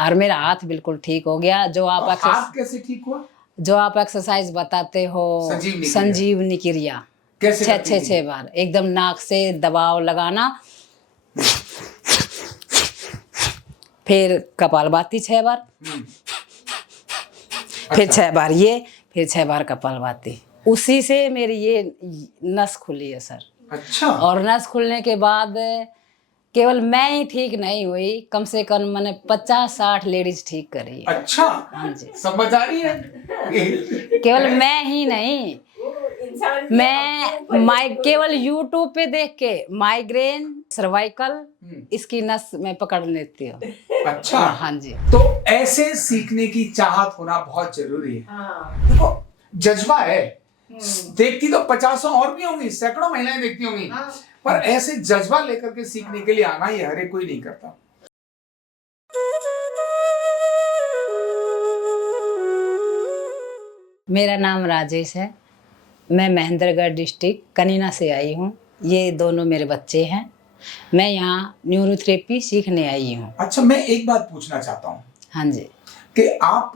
और मेरा हाथ बिल्कुल ठीक हो गया। जो आप हाथ कैसे ठीक हुआ? जो आप एक्सरसाइज बताते हो संजीवनी क्रिया, कैसे 6 बार एकदम नाक से दबाव लगाना, फिर कपालभाति 6 बार, फिर 6 बार ये, फिर 6 बार कपालभाति। उसी से मेरी ये नस खुली है सर। अच्छा। और नस खुलने के बाद केवल मैं ही ठीक नहीं हुई, कम से कम मैंने 50-60 लेडीज ठीक करी है। अच्छा। हाँ जी, समझ आ रही है। केवल मैं ही नहीं, मैं केवल YouTube पे देख के माइग्रेन, सर्वाइकल, इसकी नस में पकड़ लेती हूँ। अच्छा। हाँ जी। तो ऐसे सीखने की चाहत होना बहुत जरूरी है। देखो जज्बा है, देखती तो 50 और भी होंगी, सैकड़ों महिलाएं देखती होंगी, पर ऐसे जज्बा लेकर के सीखने के लिए आना ये हर एक कोई नहीं करता। मेरा नाम राजेश है, मैं महेंद्रगढ़ डिस्ट्रिक्ट कनीना से आई हूँ। ये दोनों मेरे बच्चे हैं। मैं यहाँ न्यूरोथेरेपी सीखने आई हूँ। अच्छा, मैं एक बात पूछना चाहता हूँ। हाँ जी। कि आप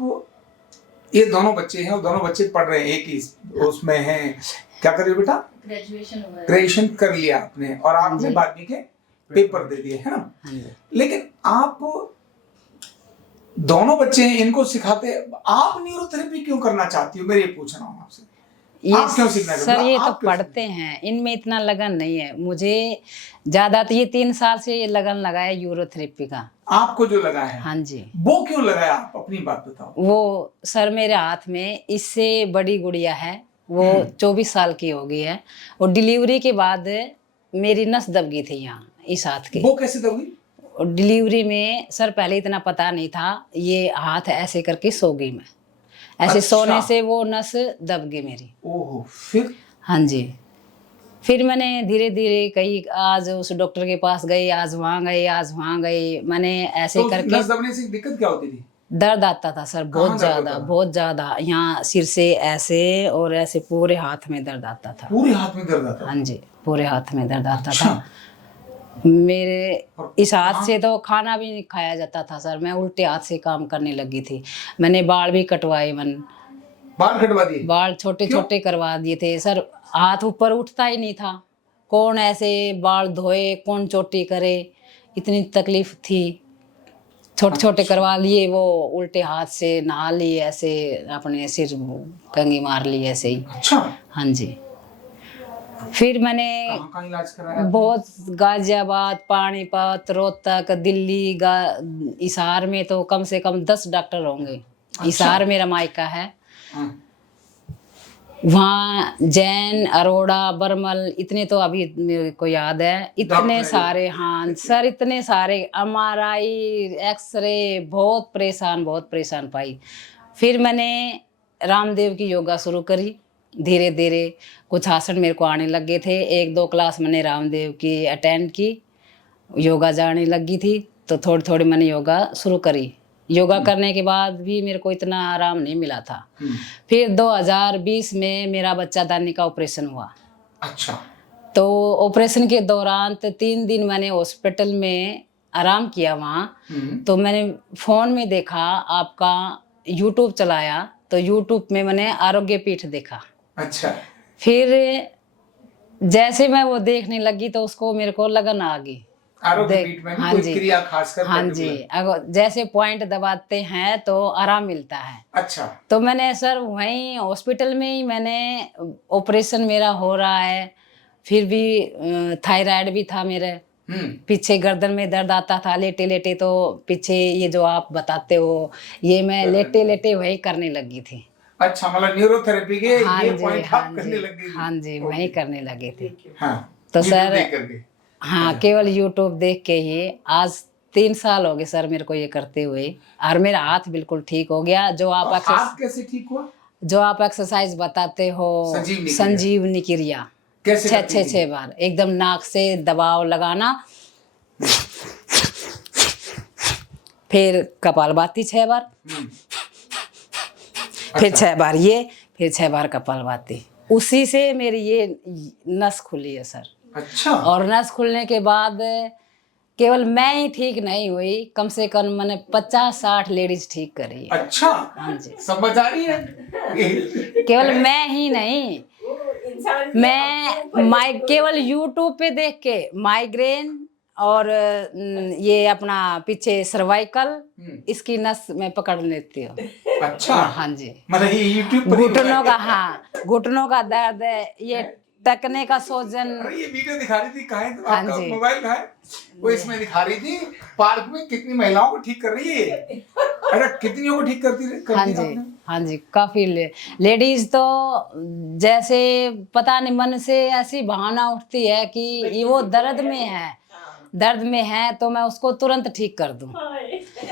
ये दोनों बच्चे हैं और दोनों बच्चे पढ़ रहे हैं, एक ही उसमें हैं, क्या कर रहे हो बेटा? ग्रेजुएशन कर लिया आपने और आपने 12वीं के पेपर दे दिए, है ना? लेकिन आप दोनों बच्चे हैं, इनको सिखाते, आप न्यूरोथेरेपी क्यों करना चाहती हो? मैं ये पूछ रहा हूँ आपसे। ये क्यों सीखना सर, ये तो पढ़ते हैं, इनमें इतना लगन नहीं है मुझे ज्यादा। तो ये 3 साल से ये लगन लगा है न्यूरोथेरेपी का। आपको जो लगा है, हाँ जी, वो क्यों लगाया? आप अपनी बात बताओ। वो सर मेरे हाथ में इससे बड़ी गुड़िया है, वो 24 साल की हो गई है। और डिलीवरी के बाद मेरी नस दब गई थी यहाँ इस हाथ की। वो कैसे दब गई? और डिलीवरी में सर पहले इतना पता नहीं था, ये हाथ ऐसे करके सो गई मैं, ऐसे सोने से वो नस दब गई मेरी। ओहो, फिर? हाँ जी। फिर मैंने धीरे धीरे कई, आज उस डॉक्टर के पास गई, आज वहाँ गई, आज वहाँ गई, मैंने ऐसे तो करके। नस दबने से दिक्कत क्या होती थी? दर्द आता था सर, बहुत ज्यादा, बहुत ज्यादा। यहाँ सिर से ऐसे और ऐसे पूरे हाथ में दर्द आता था। पूरे हाथ में दर्द आता? हाँ जी, पूरे हाथ में दर्द आता था मेरे। इस हाथ से तो खाना भी नहीं खाया जाता था सर, मैं उल्टे हाथ से काम करने लगी थी। मैंने बाल भी कटवाए, बाल कटवा दिए? बाल छोटे छोटे करवा दिए थे सर। हाथ ऊपर उठता ही नहीं था, कौन ऐसे बाल धोए, कौन चोटी करे, इतनी तकलीफ थी। छोटे छोटे करवा लिए, वो उल्टे हाथ से नहा लिए, ऐसे अपने सिर कंघी मार ली ऐसे ही। अच्छा। हाँ जी। फिर मैंने कहाँ इलाज कराया? बहुत, गाजियाबाद, पानीपत, रोहतक, दिल्ली, हिसार में तो कम से कम 10 डॉक्टर होंगे। हिसार मेरा मायका है। वहाँ जैन, अरोड़ा, बरमल, इतने तो अभी मेरे को याद है, इतने सारे। हाँ सर, इतने सारे, MRI, एक्सरे, बहुत परेशान पाई। फिर मैंने रामदेव की योगा शुरू करी। धीरे धीरे कुछ आसन मेरे को आने लगे थे। 1-2 क्लास मैंने रामदेव की अटेंड की, योगा जाने लगी थी, तो थोड़ी थोड़ी मैंने योगा शुरू करी। योगा करने के बाद भी मेरे को इतना आराम नहीं मिला था। फिर 2020 में मेरा बच्चादानी का ऑपरेशन हुआ। अच्छा। तो ऑपरेशन के दौरान 3 दिन मैंने हॉस्पिटल में आराम किया वहाँ। तो मैंने फोन में देखा, आपका यूट्यूब चलाया, तो यूट्यूब में मैंने आरोग्य पीठ देखा। अच्छा। फिर जैसे मैं वो देखने लगी तो उसको मेरे को लगन आ गई। आरोग्य पीठ में कोई क्रिया खासकर? हाँ जी, अगर जैसे पॉइंट दबाते हैं तो आराम मिलता है। अच्छा। तो मैंने सर वहीं हॉस्पिटल में ही मैंने, ऑपरेशन मेरा हो रहा है, फिर भी थायराइड भी था मेरे, पीछे गर्दन में दर्द आता था लेटे लेटे। तो पीछे ये जो आप बताते हो, ये मैं लेटे लेटे वही करने लगी थी। अच्छा, मतलब न्यूरोथेरेपी के ये पॉइंट आप करने लगी? हाँ जी, वही करने लगे थे। हाँ, तो सर, हाँ, केवल यूट्यूब देख के ही आज 3 साल हो गए सर मेरे को ये करते हुए, और मेरा हाथ बिल्कुल ठीक हो गया। जो आप हाथ कैसे ठीक हुआ? जो आप एक्सरसाइज बताते हो संजीवनी क्रिया, 6 बार एकदम नाक से दबाव लगाना, फिर कपालभाति 6 बार, फिर 6 बार ये, फिर 6 बार कपालभाति। उसी से मेरी ये नस खुली है सर। अच्छा। और नस खुलने के बाद केवल मैं ही ठीक नहीं हुई, कम से कम मैंने 50-60 लेडीज ठीक करी है। अच्छा, हाँ जी, समझ आ रही है। केवल मैं ही नहीं, मैं केवल यूट्यूब पे देख के माइग्रेन और ये अपना पीछे सर्वाइकल, इसकी नस में पकड़ लेती हूँ। अच्छा, हाँ जी, मतलब ये यूट्यूब पर घुटनों का, हाँ घुटनों का दर्द है, ये टकने का सूजन। अरे ये वीडियो दिखा रही थी, कहाँ है तो हाँ आपका जी। मोबाइल कहाँ है? वो इसमें दिखा रही थी पार्क में कितनी महिलाओं को ठीक कर रही है। अरे कितनियों को ठीक करती हाँ जी, आपने? हाँ जी, काफी लेडीज तो जैसे पता नहीं मन से ऐसी भावना उठती है कि ये वो दर्द में है तो मैं उसको तुरंत ठीक कर दूं।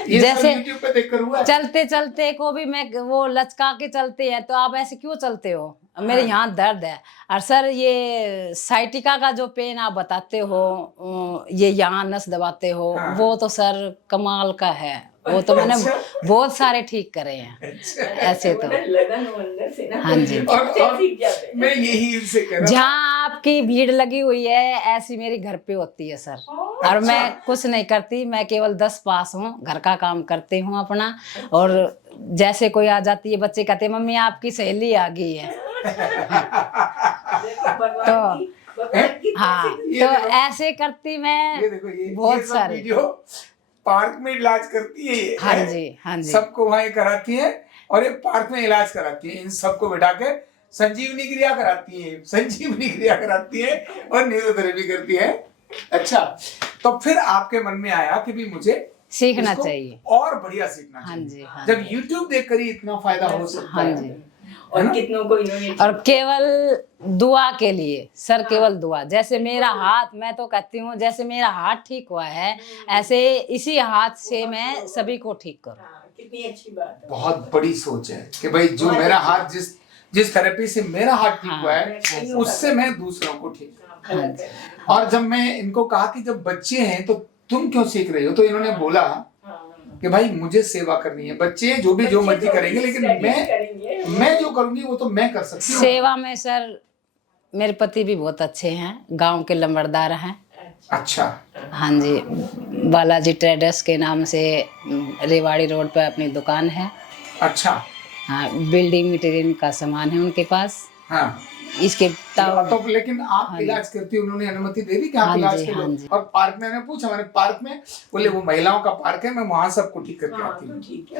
ये जैसे यूट्यूब पे देखकर हुआ? चलते चलते को भी मैं वो लचका के चलते हैं तो आप ऐसे क्यों चलते हो, मेरे यहाँ दर्द है। और सर ये साइटिका का जो पेन आप बताते हो, ये यहाँ नस दबाते हो, वो तो सर कमाल का है, वो तो मैंने बहुत सारे ठीक करे हैं। ऐसे तो लगन हो अंदर से ना। हाँ जी, और मैं यही इनसे कह रहा जहाँ आपकी भीड़ लगी हुई है ऐसी मेरी घर पे होती है सर। और मैं कुछ नहीं करती, मैं केवल 10 पास हूँ, घर का काम करती हूँ अपना। और जैसे कोई आ जाती है, बच्चे कहते हैं मम्मी आपकी सहेली आ गई है। तो हाँ, तो ऐसे करती मैं। ये देखो ये बहुत सब सारे वीडियो पार्क में इलाज करती है ये। हाँ जी, हाँ जी, सबको वहीं कराती है और ये पार्क में इलाज कराती है। इन सबको बिठा के संजीवनी क्रिया कराती है और न्यूरोथेरेपी करती है। अच्छा, तो फिर आपके मन में आया कि भी मुझे सीखना चाहिए और बढ़िया सीखना चाहिए। हाँ जी, हाँ जब YouTube देखकर ही इतना फायदा हो सकता हाँ है। जी। और कितनों को इन्होंने, और केवल दुआ के लिए सर, केवल दुआ। जैसे मेरा हाथ, मैं तो कहती हूँ जैसे मेरा हाथ ठीक हुआ है, ऐसे इसी हाथ से मैं सभी को ठीक करूँ। कितनी अच्छी बात है। बहुत बड़ी सोच है कि भाई जो मेरा हाथ जिस थेरेपी से मेरा हाथ ठीक हुआ है, उससे मैं दूसरों को ठीक करूं। और जब मैं इनको कहा कि जब बच्चे हैं तो तुम क्यों सीख रही हो, तो इन्होंने बोला कि भाई मुझे सेवा करनी है। बच्चे जो मर्जी करेंगे, लेकिन मैं जो करूंगी वो तो मैं कर सकती हूँ। सेवा में सर मेरे पति भी बहुत अच्छे हैं, गांव के लंबरदार हैं। अच्छा, हाँ जी, बालाजी ट्रेडर्स के नाम से रेवाड़ी रोड पर अपनी दुकान है। अच्छा, हाँ, बिल्डिंग मटेरियल का सामान है उनके पास। हाँ, इसके तो लेकिन आप इलाज करती, उन्होंने अनुमति दे दी कि आप इलाज करो। और पार्क में मैंने पूछा, मैंने पार्क में बोले वो महिलाओं का पार्क है, मैं वहां सबको ठीक करके आती हूँ। ठीक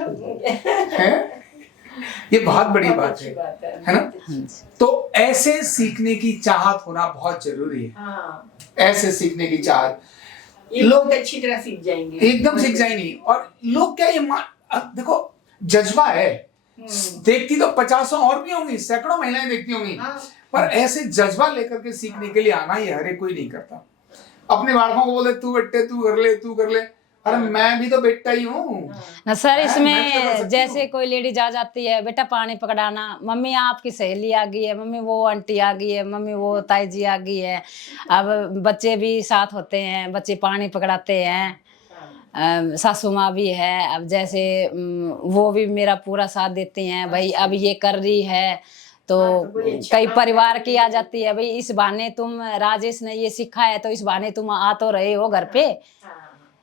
है, ये बहुत बड़ी बात है ना। तो ऐसे सीखने की चाहत होना बहुत जरूरी है। ऐसे सीखने की चाहत, लोग अच्छी तरह सीख जाएंगे, एकदम सीख जाएंगे। और लोग क्या, ये देखो जज्बा है। देखती तो 50 और भी होंगी, सैकड़ों महिलाएं देखती होंगी, पर ऐसे जज्बा लेकर के सीखने के लिए आना ये हर एक कोई नहीं करता। अपने बालकों को बोले तू बेटे तू कर ले। अरे मैं भी तो बेटा ही हूँ ना सर। इसमें जैसे कोई लेडीज आ जाती है, बेटा पानी पकड़ाना, मम्मी आपकी सहेली आ गई है, मम्मी वो आंटी आ गई है, मम्मी वो ताई जी आ गई है। अब बच्चे भी साथ होते हैं, बच्चे पानी पकड़ाते हैं, सासू माँ भी है। अब जैसे वो भी मेरा पूरा साथ देती हैं, भाई अब ये कर रही है तो कई परिवार की आ जाती है, भाई इस बहाने तुम, राजेश ने ये सीखा है तो इस बहाने तुम आ तो रहे हो घर पे।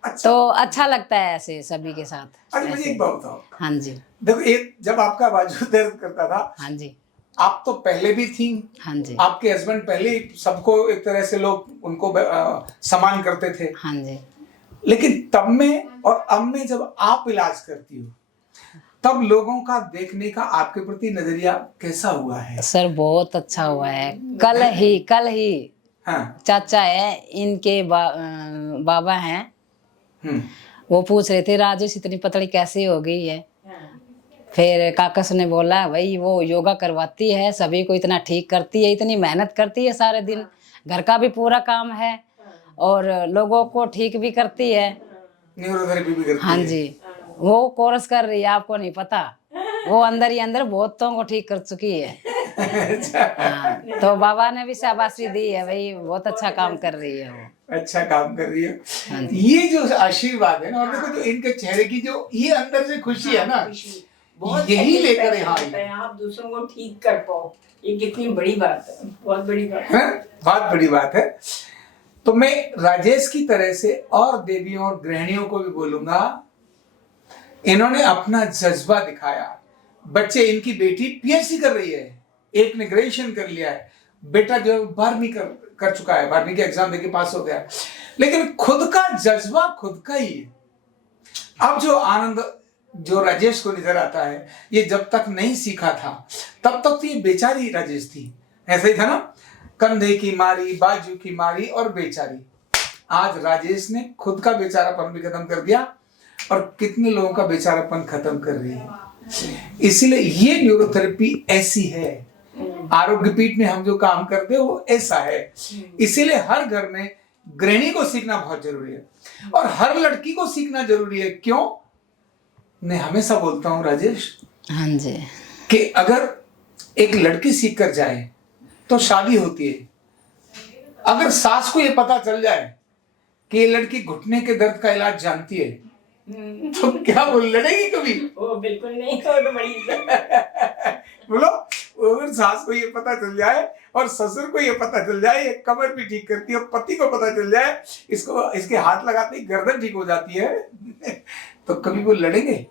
तो अच्छा लगता है ऐसे सभी के साथ। अरे मुझे एक बात बताओ। हाँ जी, देखो एक जब आपका बाजू दर्द करता था, हाँ जी, आप तो पहले भी थी, हाँ जी, आपके हस्बैंड पहले सबको एक तरह से लोग उनको सम्मान करते थे, हाँ जी। लेकिन तब में और अब में जब आप इलाज करती हो, तब लोगों का देखने का आपके प्रति नजरिया कैसा हुआ है? सर बहुत अच्छा हुआ है। कल ही हाँ, चाचा है इनके बाबा हैं, वो पूछ रहे थे राजेश इतनी पतली कैसे हो गई है। फिर काकस ने बोला भाई वो योगा करवाती है, सभी को इतना ठीक करती है, इतनी मेहनत करती है सारे दिन, घर का भी पूरा काम है और लोगों को ठीक भी करती है, न्यूरोथेरेपी भी करती है। हाँ जी, वो कोर्स कर रही है, आपको नहीं पता, वो अंदर ही अंदर बहुतों को ठीक कर चुकी है। हाँ, तो बाबा ने भी शाबाशी दी है, भाई बहुत अच्छा काम कर रही है वो। अच्छा काम कर रही है। ये जो आशीर्वाद है ना, और देखो जो इनके चेहरे की जो ये अंदर से खुशी है ना, बहुत यही लेकर यहाँ आप दूसरों को ठीक कर पाओ, ये कितनी बड़ी बात है, बहुत बड़ी बात है। बहुत बड़ी बात है। तो मैं राजेश की तरह से और देवियों और गृहिणियों को भी बोलूंगा, इन्होंने अपना जज्बा दिखाया। बच्चे, इनकी बेटी पीएचडी कर रही है, एक ने ग्रेजुएशन कर लिया है, बेटा जो 12वीं कर चुका है, 12वीं के एग्जाम देके पास हो गया, लेकिन खुद का जज्बा खुद का ही है। अब जो आनंद जो राजेश को नजर आता है, ये जब तक नहीं सीखा था तब तक तो ये बेचारी राजेश थी, ऐसा ही था ना, कंधे की मारी, बाजू की मारी और बेचारी। आज राजेश ने खुद का बेचारापन भी खत्म कर दिया और कितने लोगों का बेचारापन खत्म कर रही है। इसीलिए ये न्यूरोथेरेपी ऐसी है, आरोग्य पीठ में हम जो काम करते हैं वो ऐसा है। इसीलिए हर घर में गृहिणी को सीखना बहुत जरूरी है और हर लड़की को सीखना जरूरी है। क्यों? मैं हमेशा बोलता हूं राजेश, हाँ जी, कि अगर एक लड़की सीख कर जाए तो शादी होती है। अगर सास को ये पता चल जाए कि ये लड़की घुटने के दर्द का इलाज जानती है, तो क्या वो लड़ेगी कभी? वो बिल्कुल नहीं, वो तो बड़ी इज्जत। बोलो, अगर सास को ये पता चल जाए और ससुर को ये पता चल जाए, ये कमर भी ठीक करती है, पति को पता चल जाए, इसको इसके हाथ लगाते ही गर्दन ठीक हो जाती है, तो कभी वो लड़ेंगे?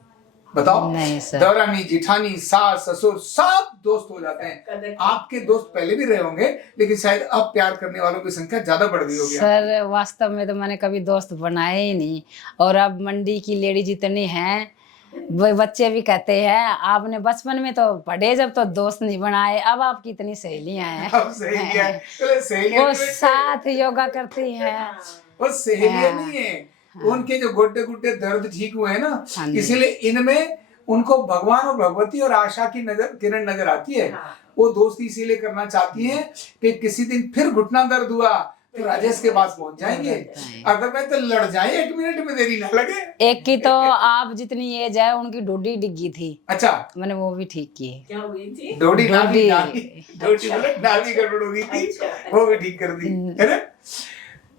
बताओ। नहीं सर। दौरानी, जिठानी, सास, ससुर सब दोस्त हो जाते हैं। आपके दोस्त पहले भी रहे होंगे, लेकिन शायद अब प्यार करने वालों की संख्या ज्यादा बढ़ गई होगी। सर वास्तव में तो मैंने कभी दोस्त बनाए ही नहीं, और अब मंडी की लेडी जितनी हैं, वो बच्चे भी कहते हैं आपने बचपन में तो पढ़े जब तो दोस्त नहीं बनाए, अब आपकी इतनी सहेलियां हैं। अब सहेलियां हैं। चलो, सहेलियां वो तो एक- साथ योगा करती हैं। वो सहेलियां नहीं है, उनके जो गोड्डे गुड्डे दर्द ठीक हुए हैं ना, हाँ जी। इसीलिए इनमें उनको भगवान और भगवती और आशा की नजर किरण नजर आती है। वो दोस्ती इसीलिए करना चाहती है कि किसी दिन फिर घुटना दर्द हुआ तो राजेश के पास पहुंच जाएंगे, अगर मैं तो लड़ जाए, 1 मिनट में देरी ना लगे। एक की तो आप जितनी एज है उनकी डोडी डिग्गी थी, अच्छा, मैंने वो भी ठीक की है। क्या हो गई थी? डोडी नाभी डोडी। डोडी मतलब नाभी गड़बड़ हो गई थी, अच्छा। वो भी ठीक कर दी, है ना।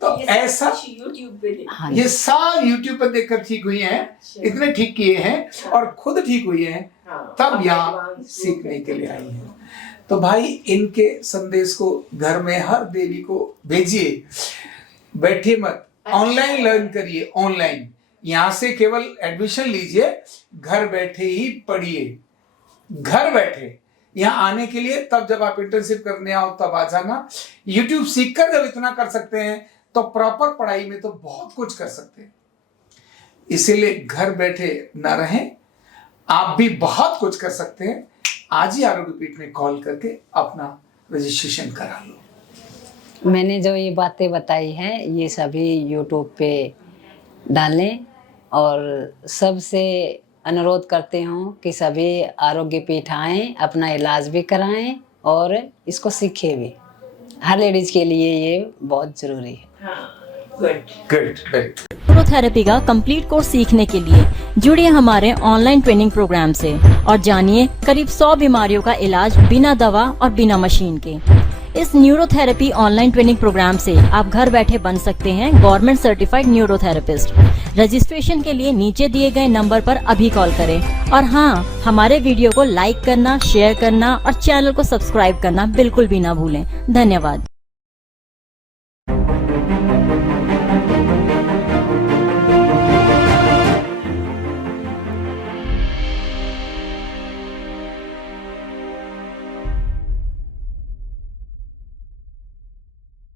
तो ये सब ऐसा कुछ YouTube पे देखा। हाँ ये सब YouTube पर देखकर ठीक हुई हैं, इतने ठीक किए हैं और खुद ठीक हुई हैं, हाँ, तब अब यहाँ advance सीखने के लिए आई हैं। तो भाई, इनके संदेश को घर में हर देवी को भेजिए, बैठिए मत, ऑनलाइन लर्न करिए। ऑनलाइन यहाँ से केवल एडमिशन लीजिए, घर बैठे ही पढ़िए, घर बैठे। यहाँ आने के लिए तब जब आप इंटर्नशिप करने आओ तब आ जाना। YouTube सीखकर जब इतना कर सकते हैं तो प्रॉपर पढ़ाई में तो बहुत कुछ कर सकते हैं। इसीलिए घर बैठे ना रहें, आप भी बहुत कुछ कर सकते हैं। आज ही आरोग्य पीठ में कॉल करके अपना रजिस्ट्रेशन करा लो। मैंने जो ये बातें बताई हैं ये सभी YouTube पे डालें, और सबसे अनुरोध करती हूँ कि सभी आरोग्य पीठ आएँ, अपना इलाज भी कराएं और इसको सीखें भी। हर लेडीज के लिए ये बहुत ज़रूरी है। गुड। न्यूरोथेरेपी का कंप्लीट कोर्स सीखने के लिए जुड़िए हमारे ऑनलाइन ट्रेनिंग प्रोग्राम से और जानिए करीब 100 बीमारियों का इलाज बिना दवा और बिना मशीन के। इस न्यूरोथेरेपी ऑनलाइन ट्रेनिंग प्रोग्राम से आप घर बैठे बन सकते हैं गवर्नमेंट सर्टिफाइड न्यूरोथेरेपिस्ट। रजिस्ट्रेशन के लिए नीचे दिए गए नंबर पर अभी कॉल करें, और हाँ, हमारे वीडियो को लाइक करना, शेयर करना और चैनल को सब्सक्राइब करना बिल्कुल भी ना भूलें। धन्यवाद।